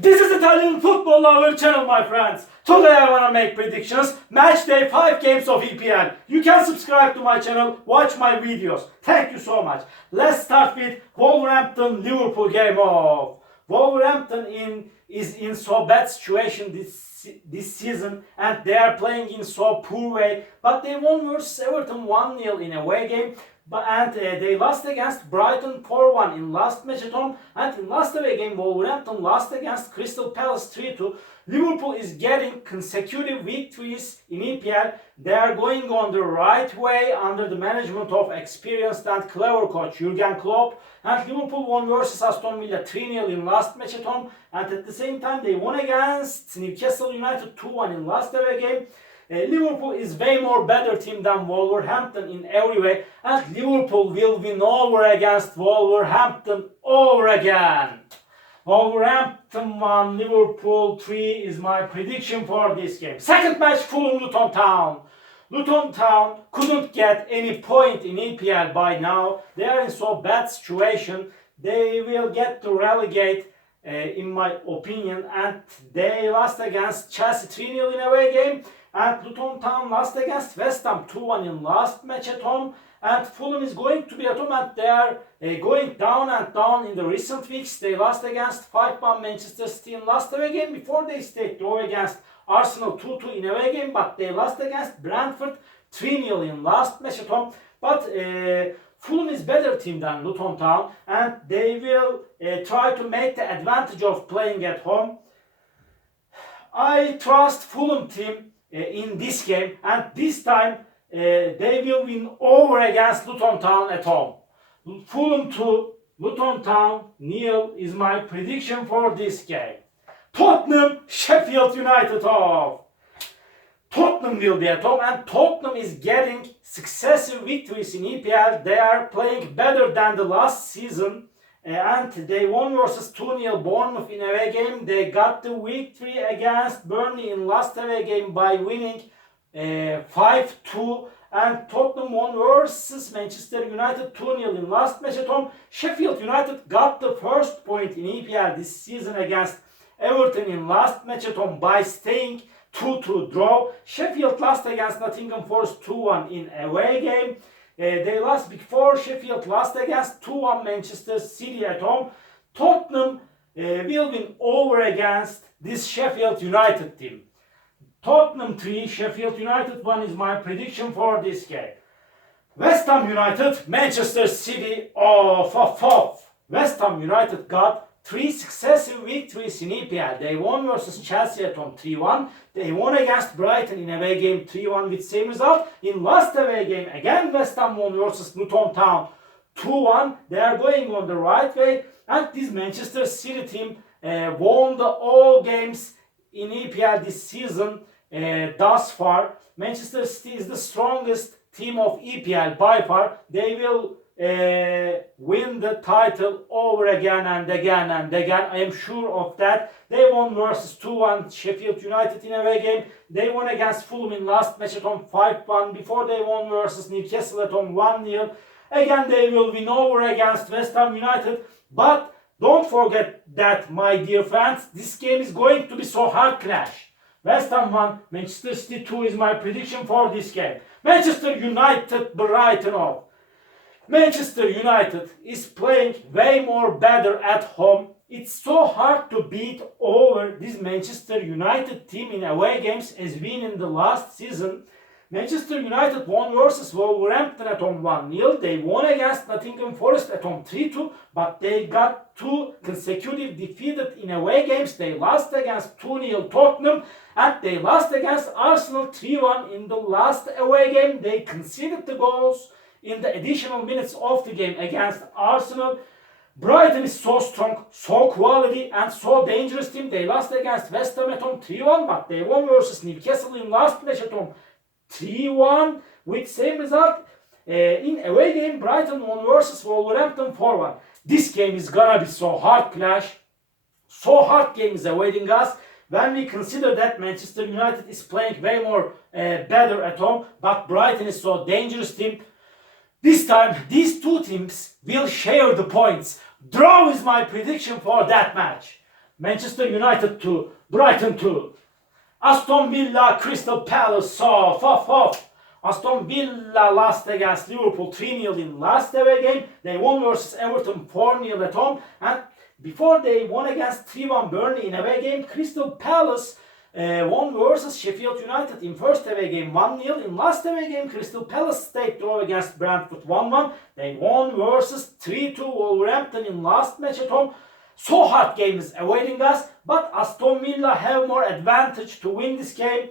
This is Italian Football Lover channel, my friends. Today I wanna make predictions. Match day 5 games of EPL. You can subscribe to my channel, watch my videos. Thank you so much. Let's start with Wolverhampton Liverpool game of. Wolverhampton is in so bad situation this season, and they are playing in so poor way. But they won versus Everton 1-0 in away game. And they lost against Brighton 4-1 in last match at home, and in last away game Wolverhampton lost against Crystal Palace 3-2. Liverpool is getting consecutive victories in EPL. They are going on the right way under the management of experienced and clever coach Jurgen Klopp. And Liverpool won versus Aston Villa 3-0 in last match at home, and at the same time they won against Newcastle United 2-1 in last away game. Liverpool is way more better team than Wolverhampton in every way, and Liverpool will win over against Wolverhampton over again. Wolverhampton 1, Liverpool 3 is my prediction for this game. Second match, Fulham Luton Town. Luton Town couldn't get any point in EPL by now. They are in so bad situation. They will get to relegate in my opinion, and they lost against Chelsea 3-0 in away game. And Luton Town lost against West Ham 2-1 in last match at home. And Fulham is going to be at home, and they are going down and down in the recent weeks. They lost against 5-1 Manchester City in last away game. Before they stayed draw against Arsenal 2-2 in away game, but they lost against Brentford 3-0 in last match at home. But Fulham is better team than Luton Town, and they will try to make the advantage of playing at home. I trust Fulham team in this game, and this time they will win over against Luton Town at home. Fulham 2, Luton Town 0 is my prediction for this game. Tottenham Sheffield United off. Tottenham will be at home, and Tottenham is getting successive victories in EPL. They are playing better than the last season. And they won versus 2-0 Bournemouth in away game. They got the victory against Burnley in last away game by winning 5-2. And Tottenham won versus Manchester United 2-0 in last match at home. Sheffield United got the first point in EPL this season against Everton in last match at home by staying 2-2 draw. Sheffield lost against Nottingham Forest 2-1 in away game. They lost before Sheffield lost against 2-1 Manchester City at home. Tottenham will win over against this Sheffield United team. Tottenham 3, Sheffield United 1 is my prediction for this game. West Ham United, Manchester City off. West Ham United got 3 successive victories in EPL. They won versus Chelsea at home 3-1. They won against Brighton in away game 3-1 with same result. In last away game, again West Ham won versus Luton Town 2-1. They are going on the right way. And this Manchester City team won all games in EPL this season thus far. Manchester City is the strongest team of EPL by far. They will win the title over again and again and again. I am sure of that. They won versus 2-1 Sheffield United in away game. They won against Fulham in last match at home 5-1. Before they won versus Newcastle at home 1-0. Again they will win over against West Ham United. But don't forget that, my dear fans, this game is going to be so hard clash. West Ham 1, Manchester City 2 is my prediction for this game. Manchester United Brighton off. Manchester United is playing way more better at home. It's so hard to beat over this Manchester United team in away games as been in the last season. Manchester United won versus Wolverhampton at home 1-0. They won against Nottingham Forest at home 3-2, but they got 2 consecutive defeated in away games. They lost against 2-0 Tottenham, and they lost against Arsenal 3-1 in the last away game. They conceded the goals in the additional minutes of the game against Arsenal. Brighton is so strong, so quality, and so dangerous team. They lost against West Ham at home 3-1, but they won versus Newcastle in last match at home 3-1 with same result. In away game, Brighton won versus Wolverhampton 4-1. This game is gonna be so hard clash. So hard game is awaiting us. When we consider that Manchester United is playing way more better at home, but Brighton is so dangerous team. This time, these two teams will share the points. Draw is my prediction for that match. Manchester United 2, Brighton 2. Aston Villa, Crystal Palace off. Aston Villa lost against Liverpool 3-0 in last away game. They won versus Everton 4-0 at home. And before they won against 3-1 Burnley in away game, Crystal Palace won versus Sheffield United in first away game 1-0. In last away game, Crystal Palace stayed draw against Brentford 1-1. They won versus 3-2 Wolverhampton in last match at home. So hard game is awaiting us, but Aston Villa have more advantage to win this game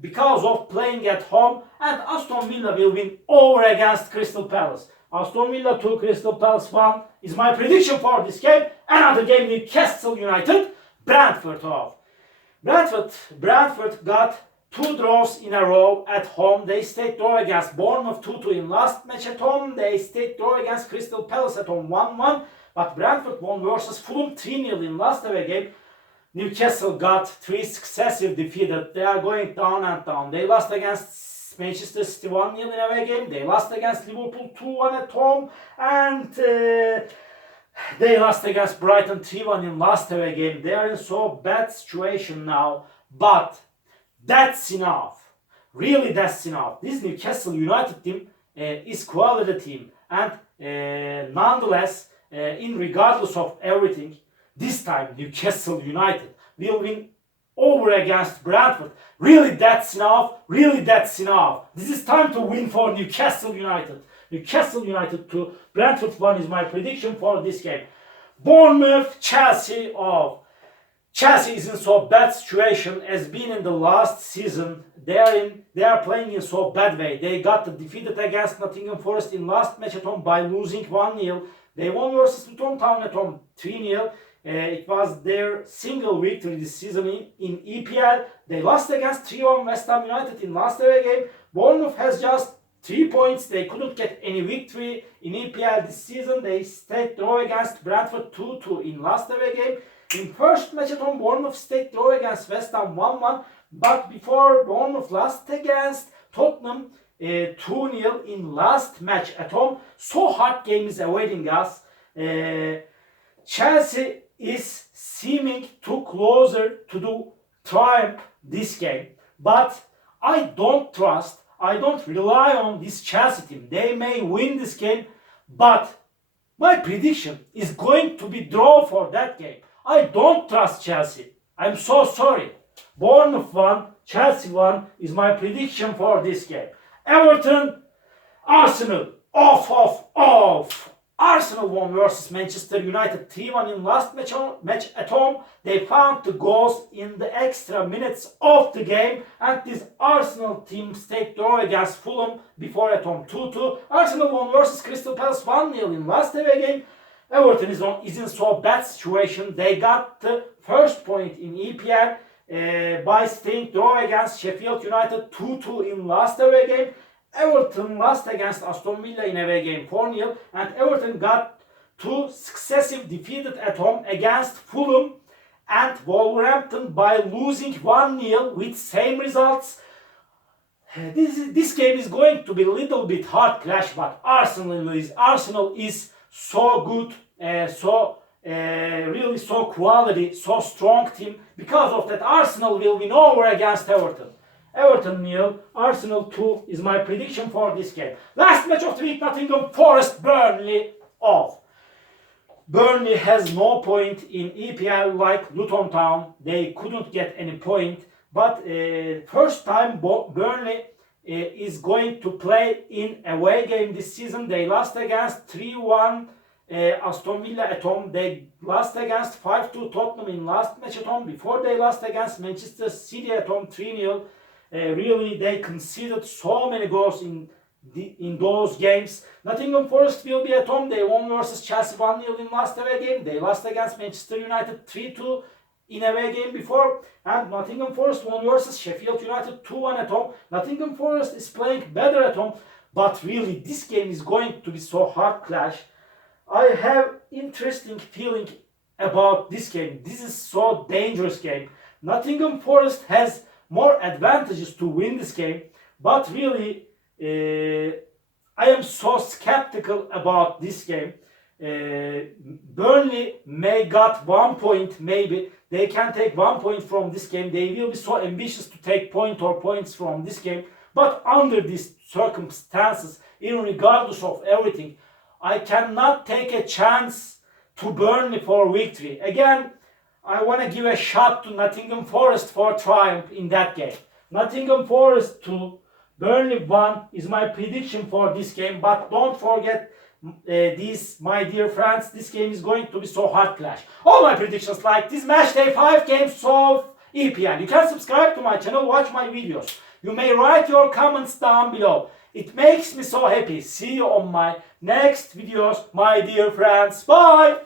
because of playing at home, and Aston Villa will win over against Crystal Palace. Aston Villa 2, Crystal Palace 1 is my prediction for this game. Another game, Newcastle United, Brentford off. Brentford got 2 draws in a row at home. They stayed draw against Bournemouth 2-2 in last match at home. They stayed draw against Crystal Palace at home 1-1. But Brentford won versus Fulham 3-0 in last away game. Newcastle got 3 successive defeated. They are going down and down. They lost against Manchester City 1-0 in away game. They lost against Liverpool 2-1 at home. And they lost against Brighton 3-1 in last away game. They are in so bad situation now. But that's enough. Really, that's enough. This Newcastle United team is quality team. And nonetheless, regardless of everything, this time Newcastle United will win over against Brentford. Really, that's enough. Really, that's enough. This is time to win for Newcastle United. Newcastle United 2, Brentford 1 is my prediction for this game. Bournemouth, Chelsea off. Chelsea is in so bad situation as been in the last season. They are playing in so bad way. They got defeated against Nottingham Forest in last match at home by losing 1-0. They won versus Luton Town at home 3-0. It was their single victory this season in EPL. They lost against 3-1 West Ham United in last away game. Bournemouth has just 3 points. They couldn't get any victory in EPL this season. They stayed draw against Brentford 2-2 in last away game. In first match at home, Bournemouth stayed draw against West Ham 1-1. But before Bournemouth lost against Tottenham 2-0 in last match at home. So hard game is awaiting us. Chelsea is seeming to closer to do triumph this game. But I don't rely on this Chelsea team. They may win this game, but my prediction is going to be draw for that game. I don't trust Chelsea. I'm so sorry. Bournemouth 1, Chelsea 1 is my prediction for this game. Everton, Arsenal, off. Arsenal won versus Manchester United 3-1 in last match at home. They found the goals in the extra minutes of the game, and this Arsenal team stayed draw against Fulham before at home 2-2. Arsenal won versus Crystal Palace 1-0 in last away game. Everton is in so bad situation. They got the first point in EPL by staying draw against Sheffield United 2-2 in last away game. Everton lost against Aston Villa in away game 4-0, and Everton got 2 successive defeated at home against Fulham and Wolverhampton by losing 1-0 with same results. This game is going to be a little bit hard clash, but Arsenal is so good, really so quality, so strong team. Because of that, Arsenal will win over against Everton. Everton 0, Arsenal 2 is my prediction for this game. Last match of the week, Nottingham Forest, Burnley off. Burnley has no point in EPL like Luton Town. They couldn't get any point. But first time Burnley is going to play in away game this season. They lost against 3-1 Aston Villa at home. They lost against 5-2 Tottenham in last match at home. Before they lost against Manchester City at home 3-0. Really, they conceded so many goals in those games. Nottingham Forest will be at home. They won versus Chelsea 1-0 in last away game. They lost against Manchester United 3-2 in away game before. And Nottingham Forest won versus Sheffield United 2-1 at home. Nottingham Forest is playing better at home. But really, this game is going to be so hard clash. I have interesting feeling about this game. This is so dangerous game. Nottingham Forest has more advantages to win this game, but really I am so skeptical about this game. Burnley may got 1 point, maybe they can take 1 point from this game. They will be so ambitious to take point or points from this game. But under these circumstances, even regardless of everything, I cannot take a chance to Burnley for victory. Again, I want to give a shot to Nottingham Forest for triumph in that game. Nottingham Forest 2, Burnley 1 is my prediction for this game. But don't forget this, my dear friends, this game is going to be so hard clash. All my predictions like this match day 5 games of EPL. You can subscribe to my channel, watch my videos. You may write your comments down below. It makes me so happy. See you on my next videos, my dear friends. Bye!